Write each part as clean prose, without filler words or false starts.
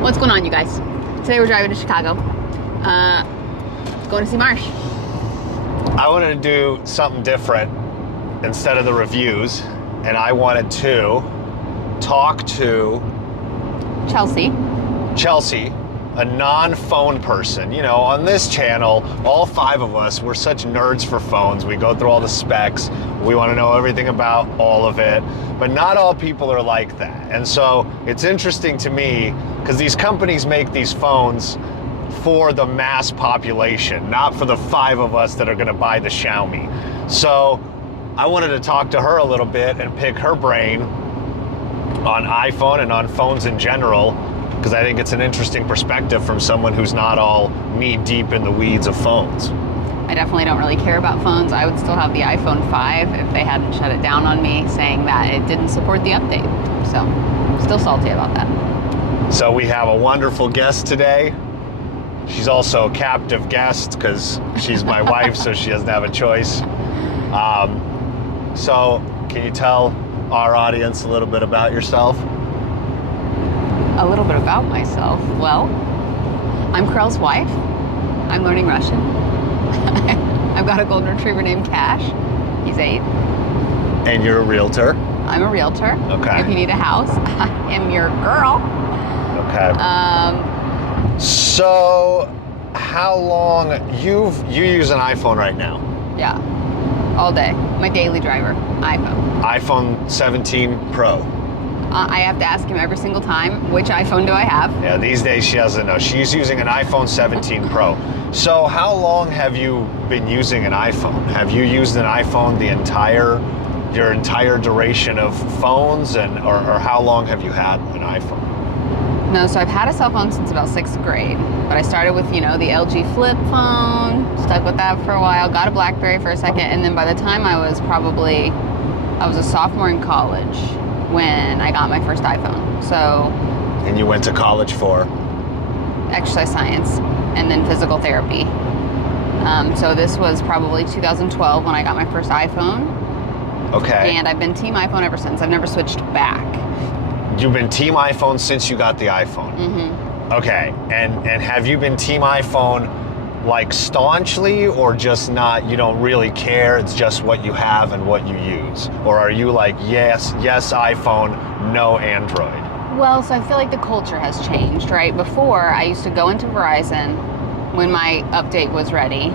What's going on, you guys? Today we're driving to Chicago. Going to see Marsh. I wanted to do something different instead of the reviews, and I wanted to talk to Chelsi, a non-phone person. You know, on this channel, all five of us, we're such nerds for phones. We go through all the specs. We want to know everything about all of it, but not all people are like that. And so it's interesting to me because these companies make these phones for the mass population, not for the five of us that are going to buy the Xiaomi. So I wanted to talk to her a little bit and pick her brain on iPhone and on phones in general, because I think it's an interesting perspective from someone who's not all knee deep in the weeds of phones. I definitely don't really care about phones. I would still have the iPhone 5 if they hadn't shut it down on me, saying that it didn't support the update. So I'm still salty about that. So we have a wonderful guest today. She's also a captive guest because she's my wife, so she doesn't have a choice. So can you tell our audience a little bit about yourself? A little bit about myself. Well, I'm Krell's wife. I'm learning Russian. I've got a golden retriever named Cash. He's 8. And you're a realtor? I'm a realtor. Okay. If you need a house, I am your girl. Okay. So how long you use an iPhone right now? Yeah. All day. My daily driver, iPhone. iPhone 17 Pro. I have to ask him every single time, which iPhone do I have? Yeah, these days she doesn't know. She's using an iPhone 17 Pro. So how long have you been using an iPhone? Have you used an iPhone your entire duration of phones, or how long have you had an iPhone? No, so I've had a cell phone since about 6th grade, but I started with, the LG flip phone, stuck with that for a while, got a BlackBerry for a second, and then by the time I was a sophomore in college when I got my first iPhone. So. And you went to college for? Exercise science and then physical therapy. So this was probably 2012 when I got my first iPhone. Okay. And I've been team iPhone ever since. I've never switched back. You've been team iPhone since you got the iPhone? Mm-hmm. Okay, and have you been team iPhone like staunchly, or just not, you don't really care, it's just what you have and what you use? Or are you like, yes iPhone, no Android? Well, so I feel like the culture has changed, right? Before, I used to go into Verizon when my update was ready,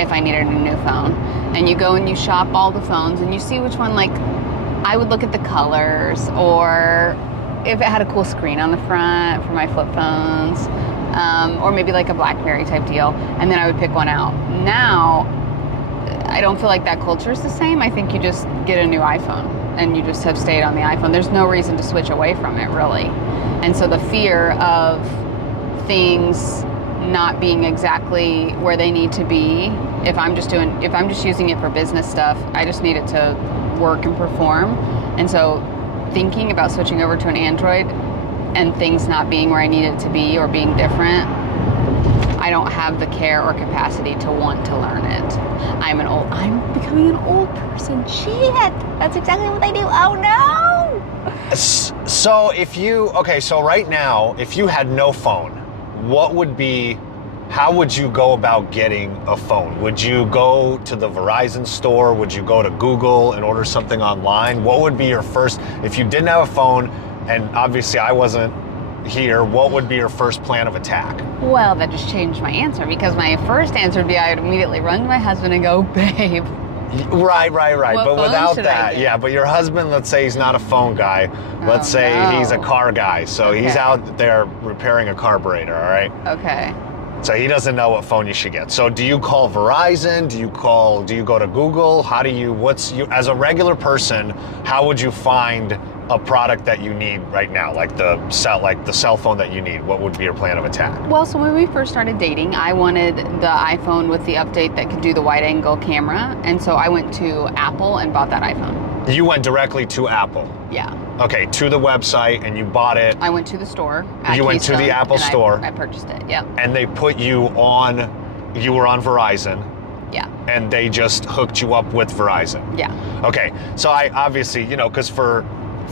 if I needed a new phone. And you go and you shop all the phones and you see which one, like, I would look at the colors, or if it had a cool screen on the front for my flip phones, or maybe like a BlackBerry type deal, and then I would pick one out. Now, I don't feel like that culture is the same. I think you just get a new iPhone, and you just have stayed on the iPhone. There's no reason to switch away from it, really. And so the fear of things not being exactly where they need to be, if I'm just using it for business stuff, I just need it to work and perform. And so thinking about switching over to an Android and things not being where I need it to be or being different, I don't have the care or capacity to want to learn it. I'm becoming an old person. Shit, that's exactly what they do. Oh no! So right now, if you had no phone, how would you go about getting a phone? Would you go to the Verizon store? Would you go to Google and order something online? What would be your first, if you didn't have a phone, and obviously I wasn't here, what would be your first plan of attack? Well, that just changed my answer, because my first answer would be I would immediately run to my husband and go, babe. Right. What but phone without should I that, get? yeah, but your husband, let's say he's not a phone guy. Let's say he's a car guy. So he's Okay. out there repairing a carburetor, all right? Okay. So he doesn't know what phone you should get. So do you call Verizon? Do you go to Google? As a regular person, how would you find a product that you need right now, like the cell phone that you need? What would be your plan of attack? Well, so when we first started dating, I wanted the iPhone with the update that could do the wide angle camera. And so I went to Apple and bought that iPhone. You went directly to Apple? Yeah. Okay, to the website, and you bought it. I went to the store. You went to the Apple store. I purchased it, yeah. And they put you were on Verizon. Yeah. And they just hooked you up with Verizon. Yeah. Okay, so I obviously, because for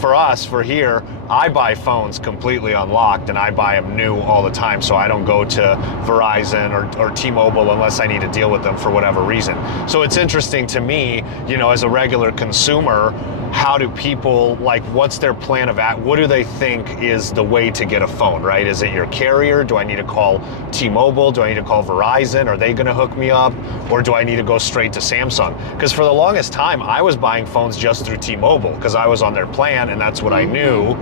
us, for here, I buy phones completely unlocked, and I buy them new all the time, so I don't go to Verizon or T-Mobile unless I need to deal with them for whatever reason. So it's interesting to me, you know, as a regular consumer, how do people, like, what's their plan of what do they think is the way to get a phone, right? Is it your carrier? Do I need to call T-Mobile? Do I need to call Verizon? Are they going to hook me up? Or do I need to go straight to Samsung? Because for the longest time, I was buying phones just through T-Mobile because I was on their plan and that's what I knew.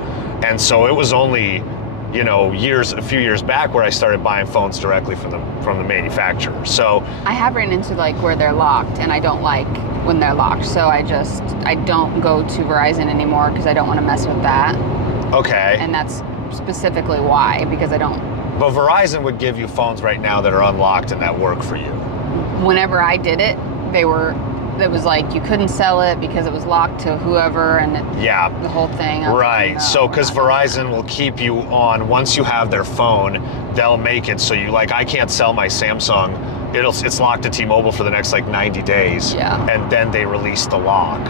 And so it was only, you know, a few years back where I started buying phones directly from the manufacturer. So I have ran into like where they're locked, and I don't like when they're locked. So I don't go to Verizon anymore because I don't want to mess with that. Okay. And that's specifically why, because I don't. But Verizon would give you phones right now that are unlocked and that work for you. Whenever I did it, it was like you couldn't sell it because it was locked to whoever, and the whole thing. Right. So because Verizon will keep you on, once you have their phone, they'll make it so you, like, I can't sell my Samsung. It's locked to T-Mobile for the next like 90 days. Yeah. And then they release the lock,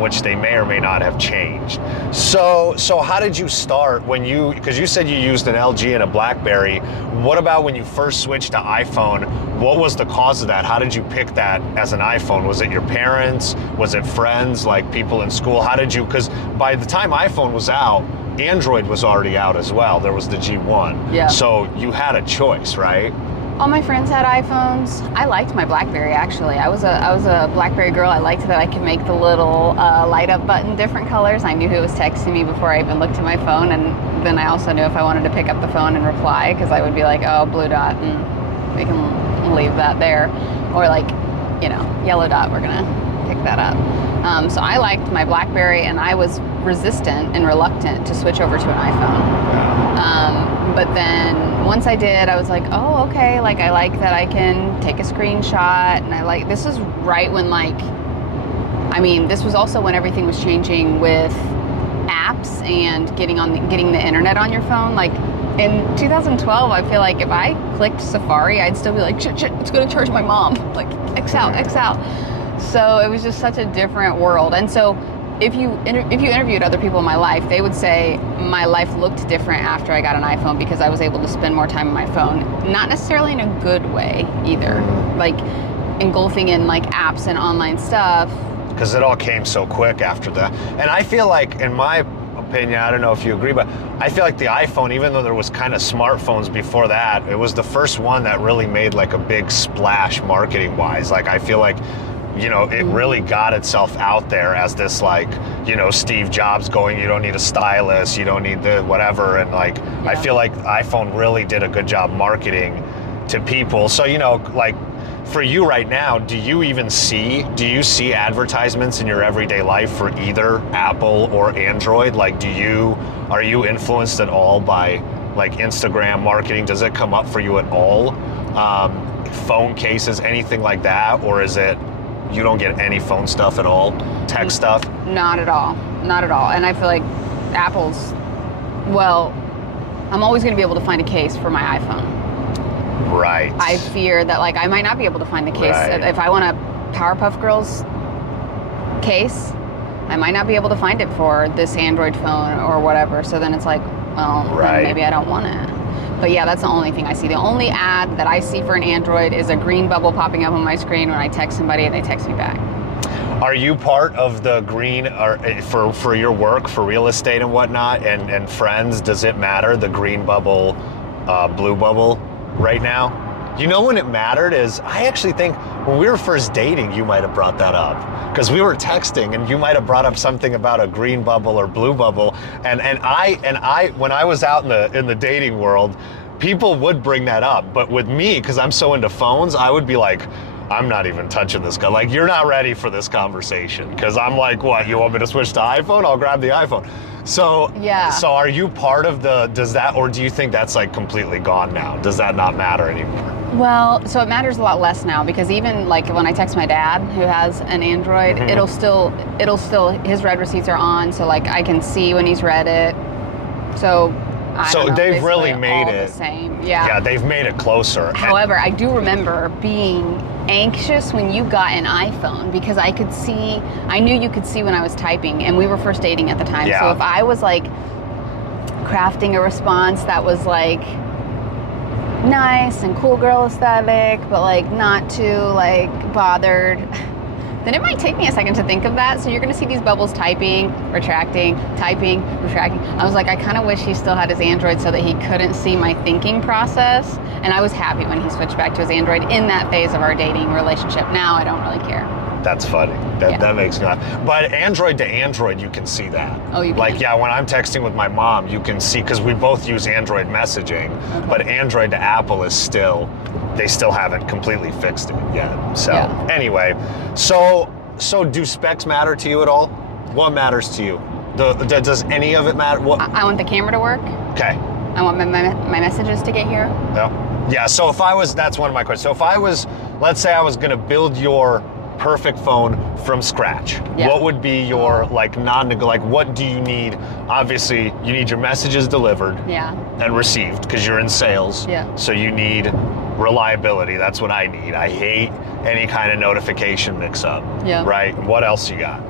which they may or may not have changed. So how did you start because you said you used an LG and a BlackBerry. What about when you first switched to iPhone? What was the cause of that? How did you pick that as an iPhone? Was it your parents? Was it friends, like people in school? How did you, because by the time iPhone was out, Android was already out as well. There was the G1. Yeah. So you had a choice, right? All my friends had iPhones. I liked my BlackBerry, actually. I was a BlackBerry girl. I liked that I could make the little light up button different colors. I knew who was texting me before I even looked at my phone, and then I also knew if I wanted to pick up the phone and reply, because I would be like, oh, blue dot, and we can leave that there. Or like, you know, yellow dot, we're gonna pick that up. So I liked my BlackBerry, and I was resistant and reluctant to switch over to an iPhone. But then once I did, I was like, oh, okay, like I like that I can take a screenshot, and this is right when this was also when everything was changing with apps and getting the internet on your phone. Like in 2012, I feel like if I clicked Safari, I'd still be like, shit, it's gonna charge my mom. Like, X out. So it was just such a different world. And so if you interviewed other people in my life, they would say my life looked different after I got an iPhone because I was able to spend more time on my phone. Not necessarily in a good way either, like engulfing in like apps and online stuff. Because it all came so quick after that. And I feel like, in my opinion, I don't know if you agree, but I feel like the iPhone, even though there was kind of smartphones before that, it was the first one that really made like a big splash marketing wise. Like I feel like, you know, it really got itself out there as this, like, you know, Steve Jobs going, you don't need a stylus, you don't need the whatever. And like, I feel like iPhone really did a good job marketing to people. So, you know, like for you right now, do you see advertisements in your everyday life for either Apple or Android? Like, are you influenced at all by like Instagram marketing? Does it come up for you at all? Phone cases, anything like that? Or is it, you don't get any phone stuff at all? Tech stuff? Not at all. And I feel like Apple's, well, I'm always going to be able to find a case for my iPhone. Right. I fear that like I might not be able to find the case. Right. If I want a Powerpuff Girls case, I might not be able to find it for this Android phone or whatever. So then it's like, well, then maybe I don't want it. But yeah, that's the only thing I see. The only ad that I see for an Android is a green bubble popping up on my screen when I text somebody and they text me back. Are you part of the green, or for your work, for real estate and whatnot, and friends, does it matter, the green bubble, blue bubble right now? You know when it mattered is, I actually think when we were first dating, you might have brought that up. Because we were texting and you might have brought up something about a green bubble or blue bubble. And I when I was out in the dating world, people would bring that up. But with me, because I'm so into phones, I would be like, I'm not even touching this guy. Like, you're not ready for this conversation. Because I'm like, what, you want me to switch to iPhone? I'll grab the iPhone. So, yeah. So are you part of or do you think that's like completely gone now? Does that not matter anymore? Well, so it matters a lot less now, because even like when I text my dad who has an Android, it'll still, his read receipts are on, so like I can see when he's read it. So I don't know, they've really made all it the same. Yeah. Yeah, they've made it closer. However, I do remember being anxious when you got an iPhone, because I knew you could see when I was typing, and we were first dating at the time. Yeah. So if I was like crafting a response that was like nice and cool girl aesthetic, but like not too like bothered, then it might take me a second to think of that. So you're gonna see these bubbles typing, retracting, typing, retracting. I was like, I kind of wish he still had his Android so that he couldn't see my thinking process. And I was happy when he switched back to his Android in that phase of our dating relationship. Now I don't really care. That's funny. That makes me laugh. But Android to Android, you can see that. Oh, you can? Like, yeah, when I'm texting with my mom, you can see, because we both use Android messaging, but Android to Apple is still, they still haven't completely fixed it yet. So anyway, so do specs matter to you at all? What matters to you? Does any of it matter? What? I want the camera to work. Okay. I want my messages to get here. Yeah, so if I was, that's one of my questions. So if I was, let's say I was gonna build your perfect phone from scratch, what would be your like what do you need? Obviously you need your messages delivered and received because you're in sales, so you need reliability. That's what I need. I hate any kind of notification mix up, right? What else you got?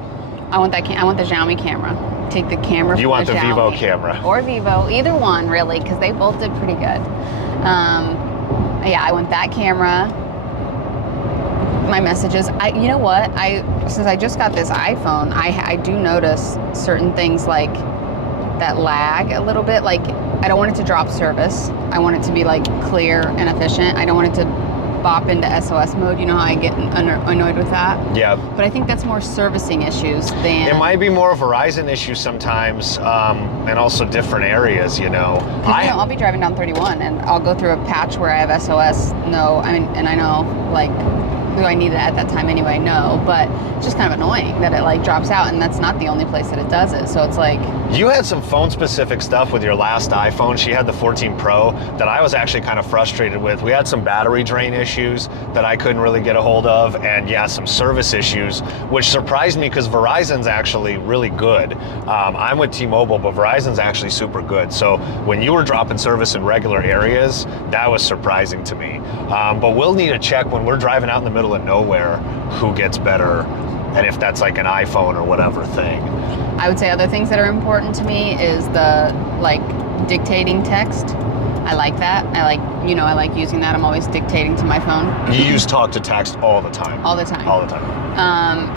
I want that I want the Xiaomi camera. Take the camera. You want the Xiaomi. Vivo camera or Vivo, either one really, because they both did pretty good. I want that camera. My messages. You know what? Since I just got this iPhone, I do notice certain things like that lag a little bit. Like, I don't want it to drop service. I want it to be like clear and efficient. I don't want it to bop into SOS mode. You know how I get annoyed with that? Yeah. But I think that's more servicing issues than... It might be more a Verizon issue sometimes, and also different areas, you know. I'll be driving down 31 and I'll go through a patch where I have SOS. And I know, like, who I needed at that time anyway, no, but it's just kind of annoying that it like drops out, and that's not the only place that it does it. So it's like... You had some phone specific stuff with your last iPhone. She had the 14 Pro that I was actually kind of frustrated with. We had some battery drain issues that I couldn't really get a hold of, and some service issues, which surprised me because Verizon's actually really good. I'm with T-Mobile, but Verizon's actually super good. So when you were dropping service in regular areas, that was surprising to me. But we'll need to check when we're driving out in the middle of nowhere who gets better, and if that's like an iPhone or whatever thing. I would say other things that are important to me is the like dictating text. I like that. I like using that. I'm always dictating to my phone. You use talk to text all the time. All the time. All the time.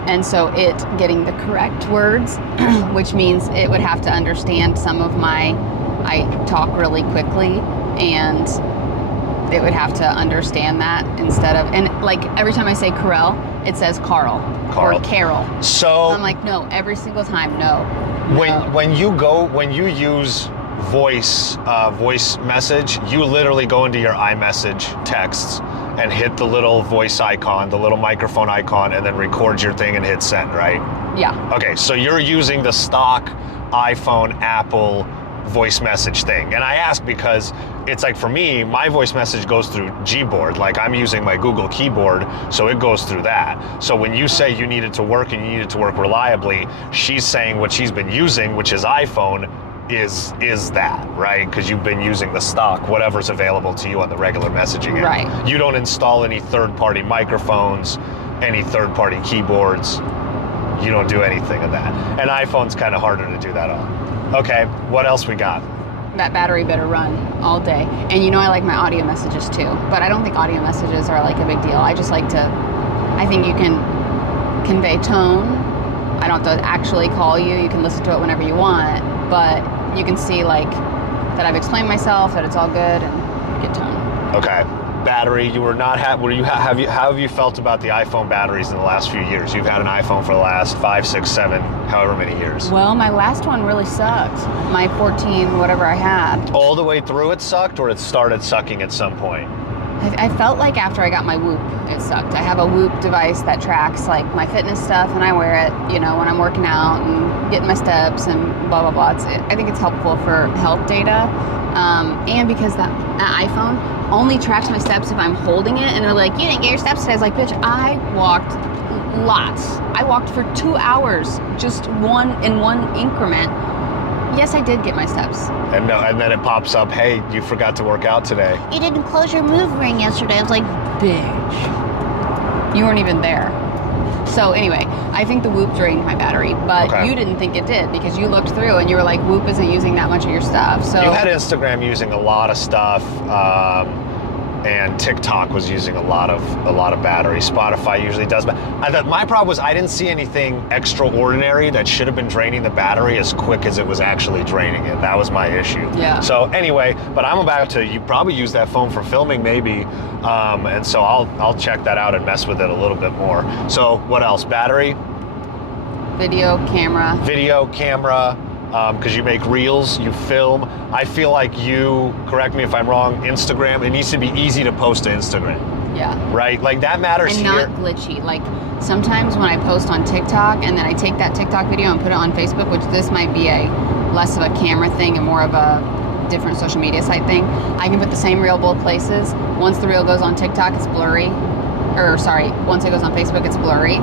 And so it getting the correct words, which means it would have to understand some of I talk really quickly, and it would have to understand that instead of, and like every time I say Carell, it says Carl or Carol. So I'm like, no, every single time, no. When you use voice message, you literally go into your iMessage texts and hit the little voice icon, the little microphone icon, and then record your thing and hit send, right? Yeah. Okay, so you're using the stock iPhone, Apple voice message thing. And I ask because it's like, for me, my voice message goes through Gboard. Like, I'm using my Google keyboard, so it goes through that. So when you say you need it to work and you need it to work reliably, she's saying what she's been using, which is iPhone, is that, right? Because you've been using the stock, whatever's available to you on the regular messaging app. Right. You don't install any third-party microphones, any third-party keyboards. You don't do anything of that. And iPhone's kind of harder to do that on. Okay, what else we got? That battery better run all day. And I like my audio messages too, but I don't think audio messages are like a big deal. I just like to, I think you can convey tone. I don't have to actually call you. You can listen to it whenever you want, but you can see like that I've explained myself, that it's all good, and get tone. Okay. Battery, you were not how have you felt about the iPhone batteries in the last few years? You've had an iPhone for the last 5, 6, 7, however many years. Well, my last one really sucked. My 14, whatever I had. All the way through it sucked, or it started sucking at some point? I felt like after I got my Whoop, it sucked. I have a Whoop device that tracks like my fitness stuff, and I wear it, when I'm working out and getting my steps and blah, blah, blah. I think it's helpful for health data. And because that iPhone only tracks my steps if I'm holding it, and they're like, you didn't get your steps today. I was like, bitch, I walked lots. I walked for 2 hours, just in one increment. Yes, I did get my steps. And then it pops up, hey, you forgot to work out today. You didn't close your move ring yesterday. I was like, bitch, you weren't even there. So anyway, I think the Whoop drained my battery, but Okay. you didn't think it did because you looked through and you were like, Whoop isn't using that much of your stuff. So You had Instagram using a lot of stuff, and TikTok was using a lot of battery. Spotify usually does, but my problem was I didn't see anything extraordinary that should have been draining the battery as quick as it was actually draining it. That was my issue. Yeah. So anyway, but I'm about to. You probably use that phone for filming, maybe, and so I'll check that out and mess with it a little bit more. So what else? Battery, video camera. because you make reels, you film. I feel like you, correct me if I'm wrong, Instagram, it needs to be easy to post to Instagram, Yeah. right? Like that matters And here. not glitchy. Like sometimes when I post on TikTok and then I take that TikTok video and put it on Facebook, which this might be a less of a camera thing and more of a different social media site thing, I can put the same reel both places. Once the reel goes on TikTok, it's blurry. Or sorry, once it goes on Facebook, it's blurry.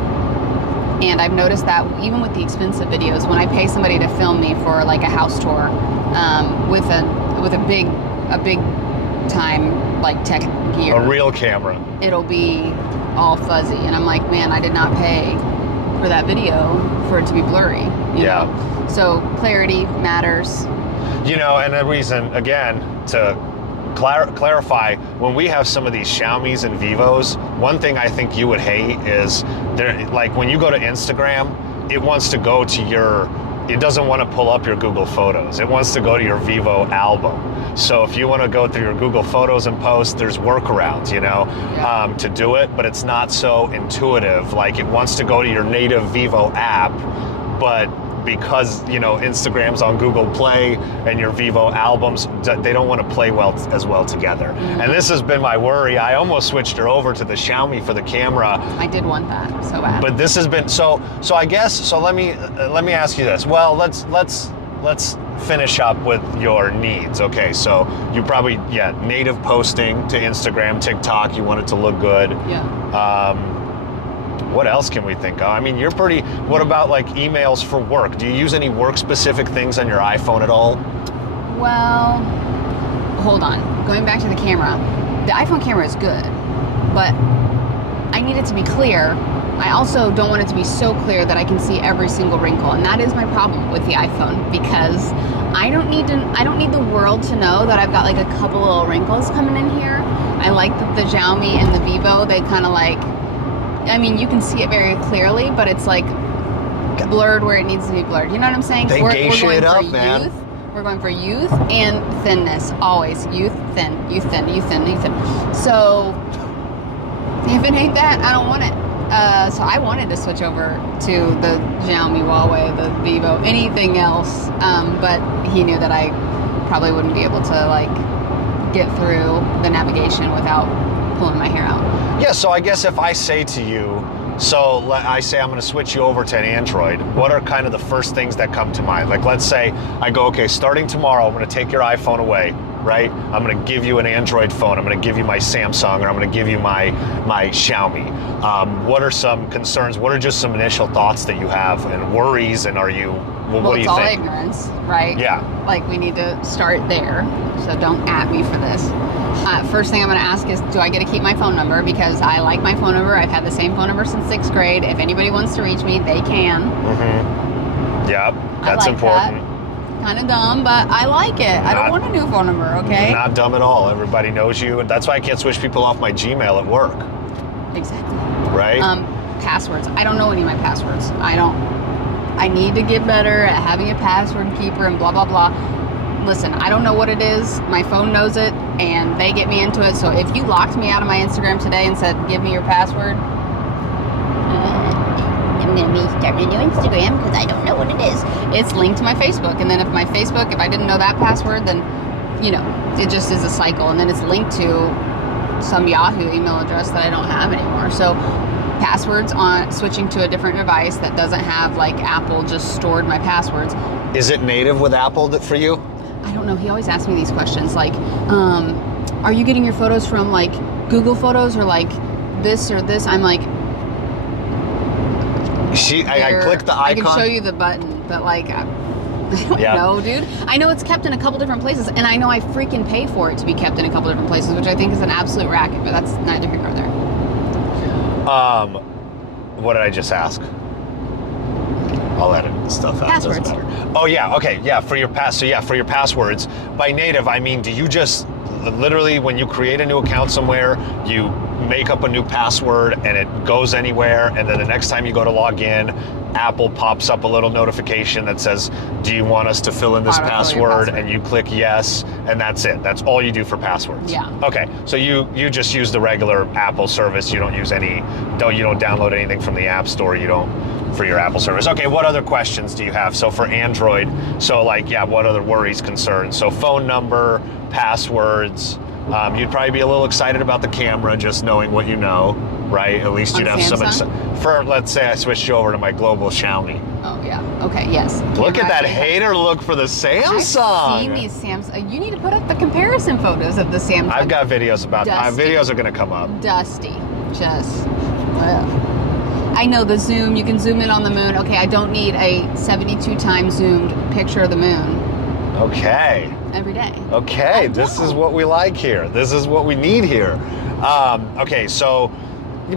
And I've noticed that even with the expensive videos, when I pay somebody to film me for like a house tour with a big time like tech gear, A real camera. it'll be all fuzzy, and I'm like, man, I did not pay for that video for it to be blurry. You Yeah. know? So clarity matters. You know, and the reason, again, to clarify, when we have some of these Xiaomis and Vivos, one thing I think you would hate is, like when you go to Instagram, it wants to go to it doesn't want to pull up your Google Photos. It wants to go to your Vivo album. So if you want to go through your Google Photos and post, there's workarounds, Yeah. to do it, but it's not so intuitive. Like it wants to go to your native Vivo app, but because Instagram's on Google Play and your Vivo albums, they don't want to play as well together. Mm-hmm. And this has been my worry. I almost switched her over to the Xiaomi for the camera, I did want that so bad. but this has been so I guess so. Let me ask you this. Well, let's finish up with your needs. Okay, so you probably native posting to Instagram, TikTok. You want it to look good. Yeah. What else can we think of? I mean, what about like emails for work? Do you use any work specific things on your iPhone at all? Well, hold on. Going back to the camera, the iPhone camera is good, but I need it to be clear. I also don't want it to be so clear that I can see every single wrinkle, and that is my problem with the iPhone, because I don't need the world to know that I've got like a couple little wrinkles coming in here. I like the Xiaomi and the Vivo, they kind of like, I mean, you can see it very clearly, but it's like blurred where it needs to be blurred. You know what I'm saying? They geisha it up, man. We're going for youth and thinness, always. Youth, thin, youth, thin, youth, thin, youth, thin. So if it ain't that, I don't want it. So I wanted to switch over to the Xiaomi, Huawei, the Vivo, anything else, but he knew that I probably wouldn't be able to like get through the navigation without pulling my hair out. Yeah, so I guess if I say to you, I say I'm going to switch you over to an Android, what are kind of the first things that come to mind? Like, let's say I go, okay, starting tomorrow, I'm going to take your iPhone away, right? I'm going to give you an Android phone. I'm going to give you my Samsung, or I'm going to give you my Xiaomi. What are some concerns? What are just some initial thoughts that you have and worries? And what do you It's think? all ignorance, right? Yeah. Like, we need to start there. So don't at me for this. First thing I'm going to ask is, do I get to keep my phone number? Because I like my phone number. I've had the same phone number since 6th grade. If anybody wants to reach me, they can. Mm-hmm. Yep, that's important. Kind of dumb, but I like it. I don't want a new phone number, okay? Not dumb at all. Everybody knows you, and that's why I can't switch people off my Gmail at work. Exactly. Right? Passwords. I don't know any of my passwords. I need to get better at having a password keeper and blah, blah, blah. Listen, I don't know what it is. My phone knows it, and they get me into it. So if you locked me out of my Instagram today and said, give me your password, I'm going to be starting a new Instagram because I don't know what it is. It's linked to my Facebook. And then if I didn't know that password, then, it just is a cycle. And then it's linked to some Yahoo email address that I don't have anymore. So passwords on switching to a different device that doesn't have like Apple just stored my passwords. Is it native with Apple for you? I don't know. He always asks me these questions like, are you getting your photos from like Google Photos or like this or this? I'm like, I clicked the icon. I can show you the button, but like, I don't know, dude. I know it's kept in a couple different places, and I know I freaking pay for it to be kept in a couple different places, which I think is an absolute racket, but that's neither here nor there. What did I just ask? I'll edit stuff out. Passwords. Doesn't matter. Oh yeah, okay, yeah, for your for your passwords. By native, I mean, do you just literally when you create a new account somewhere, you make up a new password and it goes anywhere, and then the next time you go to log in, Apple pops up a little notification that says, do you want us to fill in this password? And you click yes, and that's it. That's all you do for passwords. Yeah. Okay, so you just use the regular Apple service. You don't use you don't download anything from the App Store. You don't for your Apple service. Okay, what other questions do you have? So for Android, what other worries, concerns? So phone number, passwords. You'd probably be a little excited about the camera, just knowing what you know, right? At least you'd have Samsung? for, let's say I switched you over to my global Xiaomi. Oh yeah. Okay. Yes. Look at that hater look for the Samsung. I've seen these Samsung. You need to put up the comparison photos of the Samsung. I've got videos about videos are going to come up. Dusty. Just. I know the zoom. You can zoom in on the moon. Okay, I don't need a 72 times zoomed picture of the moon. Okay. Every day. Okay, this is what we like here. This is what we need here. Okay, so,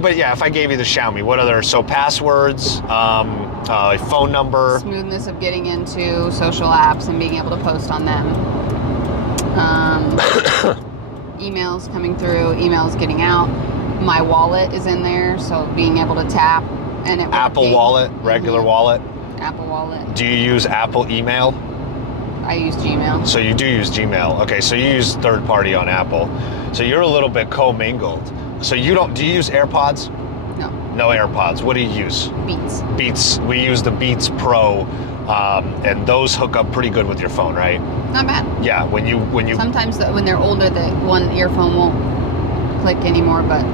but yeah, if I gave you the Xiaomi, what other, so passwords, phone number. Smoothness of getting into social apps and being able to post on them. Emails coming through, emails getting out. My wallet is in there, so being able to tap and it Apple Wallet, regular wallet. Apple Wallet. Do you use Apple email? I use Gmail. So you do use Gmail. Okay, so you use third party on Apple. So you're a little bit commingled. So do you use AirPods? No. No AirPods. What do you use? Beats. Beats. We use the Beats Pro, and those hook up pretty good with your phone, right? Not bad. Yeah, when you. Sometimes when they're older, the one earphone won't click anymore, but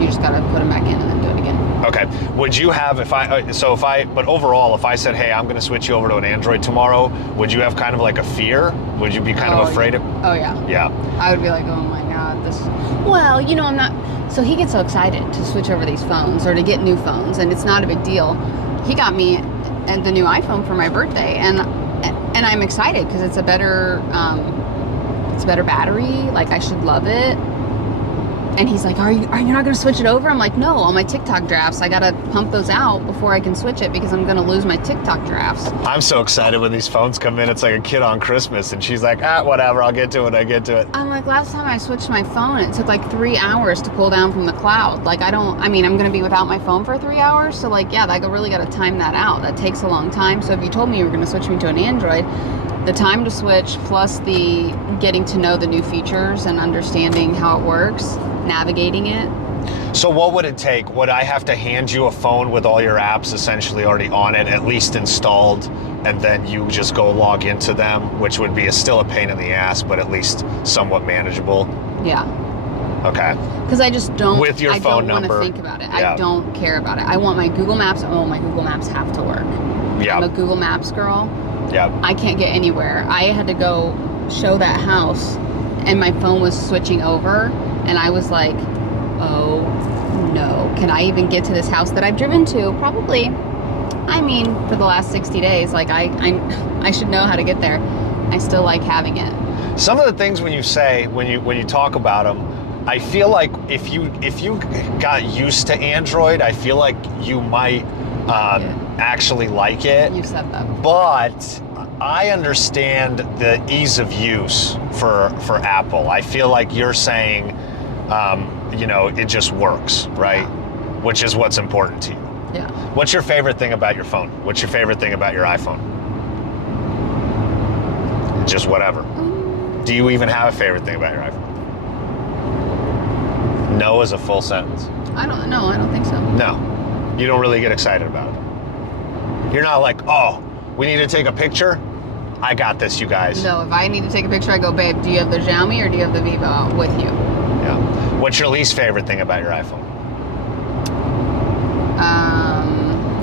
you just gotta put them back in and then do it again. Okay. Would you have, but overall, if I said, hey, I'm going to switch you over to an Android tomorrow, would you have kind of like a fear? Would you be kind of afraid of? Oh, yeah. Yeah. I would be like, oh my God, well, I'm not, so he gets so excited to switch over these phones or to get new phones, and it's not a big deal. He got me the new iPhone for my birthday, and I'm excited because it's a better battery. Like, I should love it. And he's like, are you not going to switch it over? I'm like, no, all my TikTok drafts, I got to pump those out before I can switch it because I'm going to lose my TikTok drafts. I'm so excited when these phones come in. It's like a kid on Christmas. And she's like, whatever, I'll get to it when I get to it. I'm like, last time I switched my phone, it took like 3 hours to pull down from the cloud. Like, I'm going to be without my phone for 3 hours. So like, yeah, I really got to time that out. That takes a long time. So if you told me you were going to switch me to an Android, the time to switch plus the getting to know the new features and understanding how it works, navigating it. So what would it take? Would I have to hand you a phone with all your apps essentially already on it, at least installed, and then you just go log into them, which would be still a pain in the ass, but at least somewhat manageable? Yeah. Okay. Because I just don't. With your phone number. I don't want to think about it. Yeah. I don't care about it. I want my Google Maps. Oh, my Google Maps have to work. Yeah. I'm a Google Maps girl. Yeah. I can't get anywhere. I had to go show that house, and my phone was switching over, and I was like, oh no, can I even get to this house that I've driven to? Probably. For the last 60 days, like I should know how to get there. I still like having it. Some of the things when you talk about them, I feel like if you got used to Android, I feel like you might actually like it. You said that. But I understand the ease of use for Apple. I feel like you're saying, it just works, right? Yeah. Which is what's important to you. Yeah. What's your favorite thing about your phone? What's your favorite thing about your iPhone? Just whatever. Do you even have a favorite thing about your iPhone? No is a full sentence. I don't think so. No. You don't really get excited about it. You're not like, oh, we need to take a picture? I got this, you guys. No, if I need to take a picture, I go, babe, do you have the Xiaomi or do you have the Vivo with you? Yeah. What's your least favorite thing about your iPhone?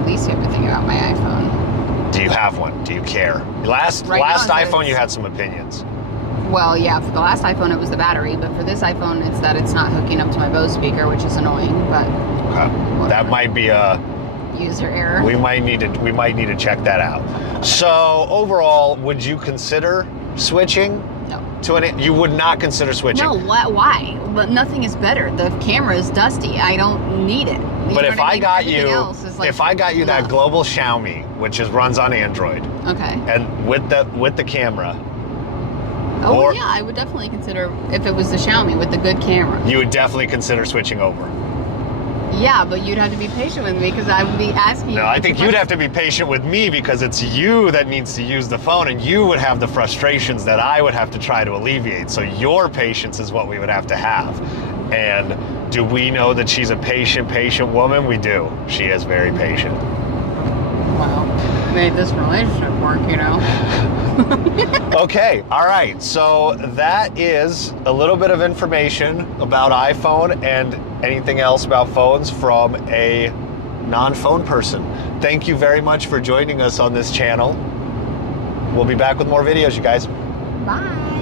Least favorite thing about my iPhone. Do you have one? Do you care? Last iPhone, you had some opinions. Well, yeah, for the last iPhone, it was the battery, but for this iPhone, it's that it's not hooking up to my Bose speaker, which is annoying, but okay. That might be a user error. We might need to check that out. So overall, would you consider switching? No. you would not consider switching. No, why? But nothing is better. The camera is dusty. I don't need it. But if I got you, like, that global Xiaomi, which runs on Android, okay, and with the camera, oh yeah, I would definitely consider if it was the Xiaomi with the good camera. You would definitely consider switching over. Yeah, but you'd have to be patient with me because I would be asking you. No, I think you'd have to be patient with me because it's you that needs to use the phone, and you would have the frustrations that I would have to try to alleviate. So your patience is what we would have to have. And do we know that she's a patient woman? We do. She is very patient. Wow. Made this relationship work, you know. Okay, all right. So that is a little bit of information about iPhone and anything else about phones from a non-phone person. Thank you very much for joining us on this channel. We'll be back with more videos, you guys. Bye.